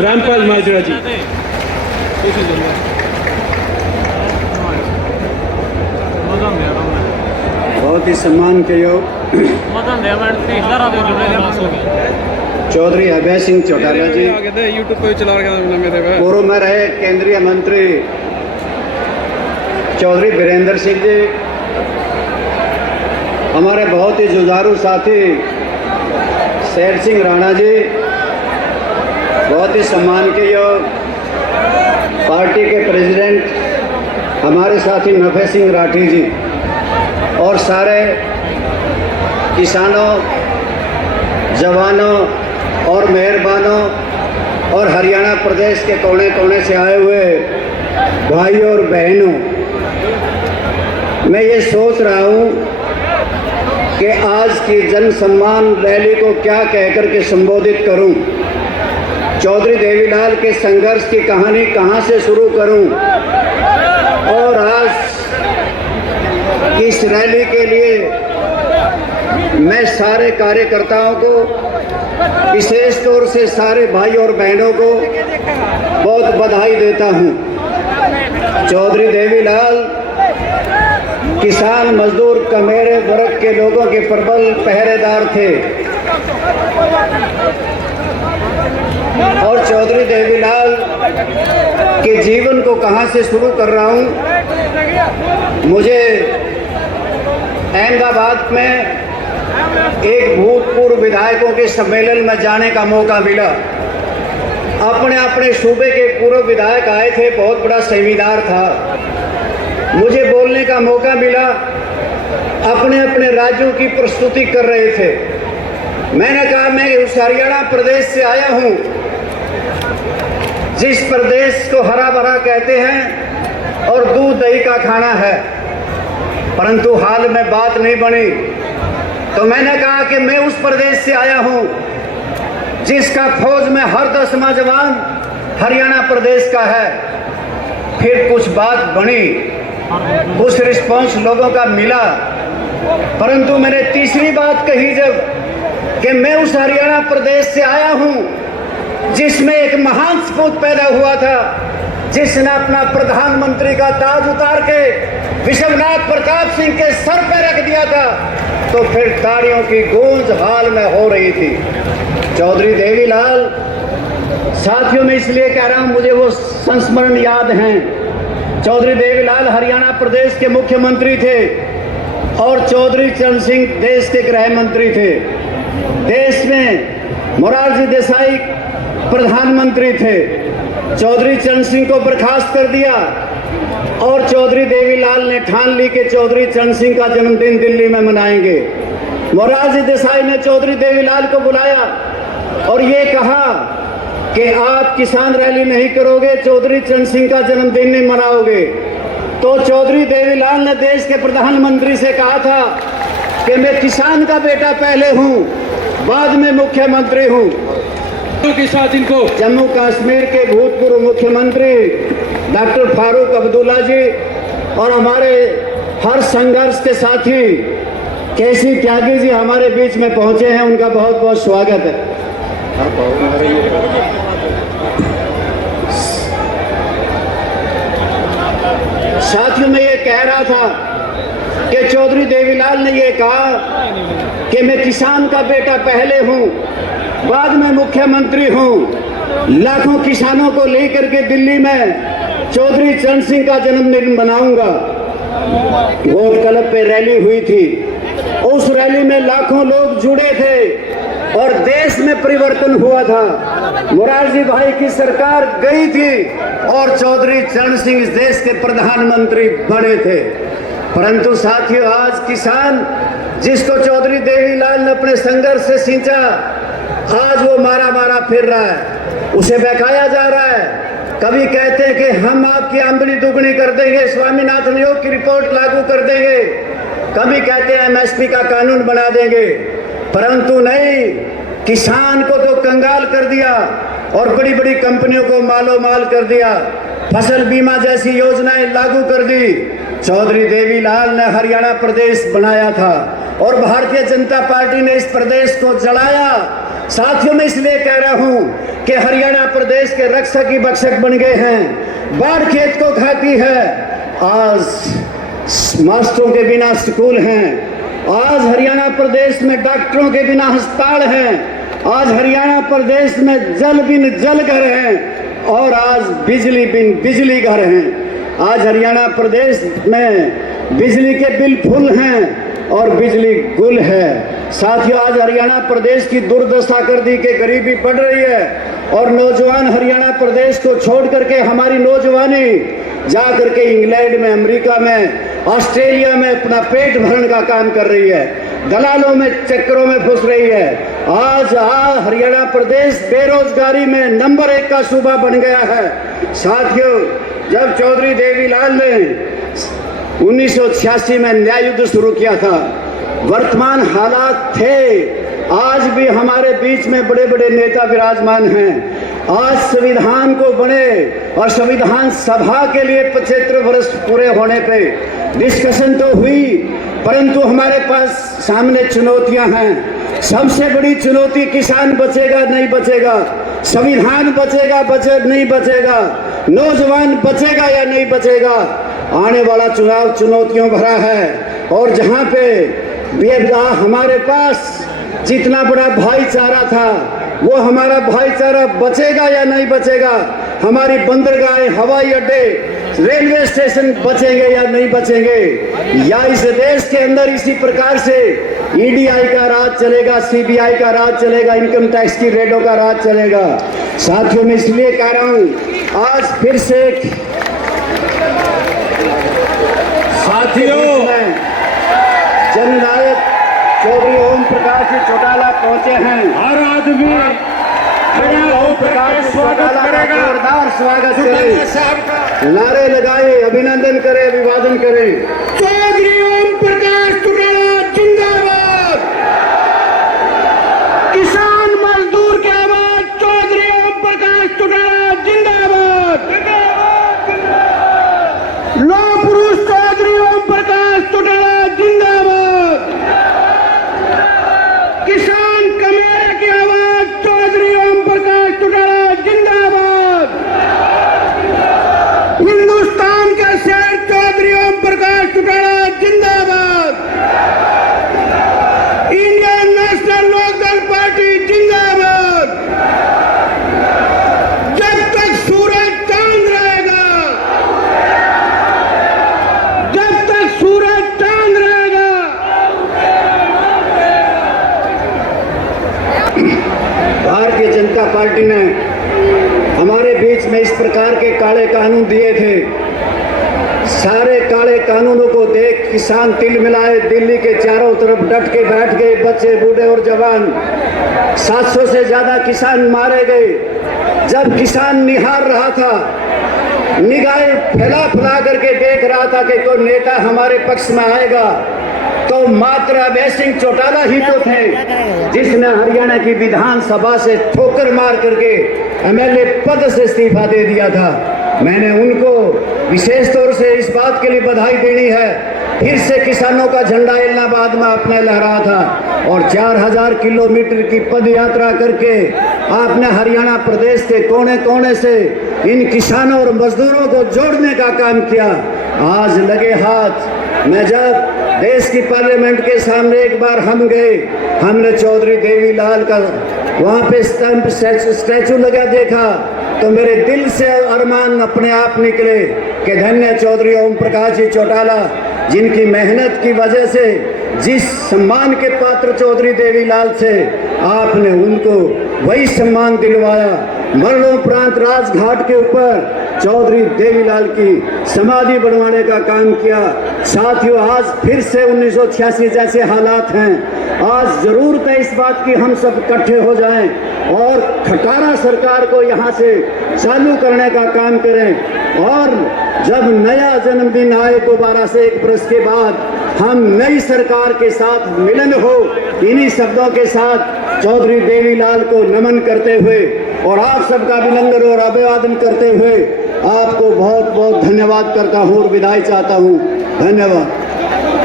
रामपाल माजरा जी। बहुत ही सम्मान के योग चौधरी अभय सिंह चौटाला जी, पूर्व में रहे केंद्रीय मंत्री चौधरी वीरेंद्र सिंह जी, हमारे बहुत ही जुझारू साथी शेर सिंह राणा जी, बहुत ही सम्मान के योग पार्टी के प्रेसिडेंट हमारे साथी नफे सिंह राठी जी, और सारे किसानों, जवानों और मेहरबानों और हरियाणा प्रदेश के कोने कोने से आए हुए भाइयों और बहनों, मैं ये सोच रहा हूँ कि आज की जन सम्मान रैली को क्या कहकर के संबोधित करूं। चौधरी देवीलाल के संघर्ष की कहानी कहां से शुरू करूं, और आज इस रैली के लिए मैं सारे कार्यकर्ताओं को, विशेष तौर से सारे भाई और बहनों को बहुत बधाई देता हूं। चौधरी देवीलाल किसान, मजदूर, कमेरे वर्ग के लोगों के प्रबल पहरेदार थे, और चौधरी देवीलाल के जीवन को कहां से शुरू कर रहा हूं। मुझे अहमदाबाद में एक भूतपूर्व विधायकों के सम्मेलन में जाने का मौका मिला। अपने अपने सूबे के पूर्व विधायक आए थे, बहुत बड़ा सेमिनार था, मुझे बोलने का मौका मिला। अपने अपने राज्यों की प्रस्तुति कर रहे थे। मैंने कहा मैं उस हरियाणा प्रदेश से आया हूं जिस प्रदेश को हरा भरा कहते हैं और दूध दही का खाना है, परंतु हाल में बात नहीं बनी। तो मैंने कहा कि मैं उस प्रदेश से आया हूं जिसका फौज में हर 10वां जवान हरियाणा प्रदेश का है। फिर कुछ बात बनी, कुछ रिस्पॉन्स लोगों का मिला, परंतु मैंने तीसरी बात कही जब कि मैं उस हरियाणा प्रदेश से आया हूं जिसमें एक महान सपूत पैदा हुआ था, जिसने अपना प्रधानमंत्री का ताज उतार के विश्वनाथ प्रताप सिंह के सर पर रख दिया था, तो फिर तालियों की गूंज हाल में हो रही थी। चौधरी देवीलाल साथियों, में इसलिए कह रहा हूं, मुझे वो संस्मरण याद हैं। चौधरी देवीलाल हरियाणा प्रदेश के मुख्यमंत्री थे और चौधरी चरण सिंह देश के गृह मंत्री थे। देश में मोरारजी देसाई प्रधानमंत्री थे। चौधरी चरण सिंह को बर्खास्त कर दिया और चौधरी देवीलाल ने ठान ली कि चौधरी चरण सिंह का जन्मदिन दिल्ली में मनाएंगे। मोरारजी देसाई ने चौधरी देवीलाल को बुलाया और ये कहा कि आप किसान रैली नहीं करोगे, चौधरी चरण सिंह का जन्मदिन नहीं मनाओगे। तो चौधरी देवीलाल ने देश के प्रधानमंत्री से कहा था कि मैं किसान का बेटा पहले हूं, बाद में मुख्यमंत्री हूं। के साथ इनको जम्मू कश्मीर के भूतपूर्व मुख्यमंत्री डॉक्टर फारूक अब्दुल्ला जी और हमारे हर संघर्ष के साथी केसी त्यागी जी हमारे बीच में पहुंचे हैं, उनका बहुत बहुत स्वागत है। साथियों, मैं ये कह रहा था कि चौधरी देवीलाल ने ये कहा कि मैं किसान का बेटा पहले हूं, बाद में मुख्यमंत्री हूं। लाखों किसानों को लेकर के दिल्ली में चौधरी चरण सिंह का जन्मदिन मनाऊंगा। गोट क्लब पे रैली हुई थी, उस रैली में लाखों लोग जुड़े थे और देश में परिवर्तन हुआ था। मोरारजी भाई की सरकार गई थी और चौधरी चरण सिंह इस देश के प्रधानमंत्री बने थे। परंतु साथियों, आज किसान जिसको चौधरी देवीलाल ने अपने संघर्ष से सींचा, आज वो मारा मारा फिर रहा है, उसे बहकाया जा रहा है। कभी कहते हैं कि हम आपकी आमदनी दुगनी कर देंगे, स्वामीनाथन आयोग की रिपोर्ट लागू कर देंगे, कभी कहते हैं एमएसपी का कानून बना देंगे, परंतु नहीं, किसान को तो कंगाल कर दिया और बड़ी बड़ी कंपनियों को मालो माल कर दिया। फसल बीमा जैसी योजनाएं लागू कर दी। चौधरी देवीलाल ने हरियाणा प्रदेश बनाया था और भारतीय जनता पार्टी ने इस प्रदेश को जलाया, साथियों, मैं इसलिए कह रहा हूं कि हरियाणा प्रदेश के रक्षक ही बक्षक बन गए हैं। बाढ़ खेत को खाती है। आज मास्टरों के बिना स्कूल हैं। आज हरियाणा प्रदेश में डॉक्टरों के बिना अस्पताल हैं। आज हरियाणा प्रदेश में जल बिन जल घर हैं और आज बिजली बिन बिजली घर हैं। आज हरियाणा प्रदेश में बिजली के बिल फुल हैं और बिजली गुल है। साथियों, आज हरियाणा प्रदेश की दुर्दशा कर दी कि गरीबी बढ़ रही है और नौजवान हरियाणा प्रदेश को छोड़ करके हमारी नौजवानी जा करके इंग्लैंड में, अमेरिका में, ऑस्ट्रेलिया में अपना पेट भरने का काम कर रही है, दलालों में चक्करों में फंस रही है। आज हरियाणा प्रदेश बेरोजगारी में नंबर 1 का सूबा बन गया है। साथियों, जब चौधरी देवीलाल ने 1986 में न्याय युद्ध शुरू किया था, वर्तमान हालात थे। आज भी हमारे बीच में बड़े बड़े नेता विराजमान हैं। आज संविधान को बने और संविधान सभा के लिए 75 वर्ष पूरे होने पे डिस्कशन तो हुई, परंतु हमारे पास सामने चुनौतियां हैं। सबसे बड़ी चुनौती किसान बचेगा नहीं बचेगा, संविधान बचेगा नहीं बचेगा, नौजवान बचेगा या नहीं बचेगा। आने वाला चुनाव चुनौतियों भरा है और जहां पे हमारे पास जितना बड़ा भाईचारा था वो हमारा भाईचारा बचेगा या नहीं बचेगा। हमारी बंदरगाहें, हवाई अड्डे, रेलवे स्टेशन बचेंगे या नहीं बचेंगे, या इस देश के अंदर इसी प्रकार से ईडीआई का राज चलेगा, सीबीआई का राज चलेगा, इनकम टैक्स की रेडों का राज चलेगा। साथियों, मैं इसलिए कह रहा हूं, आज फिर से साथियों, जननायक चौधरी ओम प्रकाश जी चौटाला पहुंचे हैं। हर आदमी ओम प्रकाश जी चौटाला का जोरदार स्वागत करें, नारे लगाए, अभिनंदन करें, अभिवादन करें। चौधरी ओम प्रकाश चौटाला जिंदाबाद। किसान मजदूर की आवाज चौधरी ओम प्रकाश चौटाला जिंदाबाद। लौह पुरुष चौधरी ओम प्रकाश चौटाला जिंदाबाद। किसान कमेरे की आवाज चौधरी ओम प्रकाश चौटाला जिंदाबाद। हिंदुस्तान के शेर चौधरी ओम प्रकाश चौटाला जिंदाबाद। इंडियन नेशनल लोकदल पार्टी जिंदाबाद। जब तक सूरज चांद रहेगा, जब तक सूरज चांद रहेगा, भारतीय जनता पार्टी ने हमारे बीच में इस प्रकार के काले कानून दिए थे। सारे काले कानूनों को देख किसान तिल मिलाए दिल्ली के चारों तरफ डट के बैठ गए, बच्चे, बूढ़े और जवान। 700 से ज्यादा किसान मारे गए। जब किसान निहार रहा था, निगाहें फैला फैला करके देख रहा था कि कोई नेता हमारे पक्ष में आएगा, तो मात्र अभय सिंह चौटाला ही तो थे जिसने हरियाणा की विधानसभा से ठोकर मार करके एमएलए पद से इस्तीफा दे दिया था। मैंने उनको विशेष तौर से इस बात के लिए बधाई देनी है, फिर से किसानों का झंडा इलाहाबाद में आपने लहराया था और 4000 किलोमीटर की पद यात्रा करके आपने हरियाणा प्रदेश के कोने कोने से इन किसानों और मजदूरों को जोड़ने का काम किया। आज लगे हाथ, मैं जब देश की पार्लियामेंट के सामने एक बार हम गए, हमने चौधरी देवीलाल का वहाँ पे स्टैंप स्टैचू लगा देखा, तो मेरे दिल से अरमान अपने आप निकले कि धन्य चौधरी ओम प्रकाश जी चौटाला, जिनकी मेहनत की वजह से जिस सम्मान के पात्र चौधरी देवीलाल थे, आपने उनको वही सम्मान दिलवाया। मरणोपरांत राजघाट के ऊपर चौधरी देवीलाल की समाधि बनवाने का काम किया। साथियों, आज फिर से 1986 जैसे हालात हैं। आज जरूरत है इस बात की हम सब इकट्ठे हो जाएं और खटारा सरकार को यहाँ से चालू करने का काम करें और जब नया जन्मदिन आए दोबारा से 1 बरस के बाद, हम नई सरकार के साथ मिलन हो। इन्हीं शब्दों के साथ चौधरी देवीलाल को नमन करते हुए और आप सबका अभिनंदन और अभिवादन करते हुए आपको बहुत बहुत धन्यवाद करता हूँ और विदाई चाहता हूँ। धन्यवाद।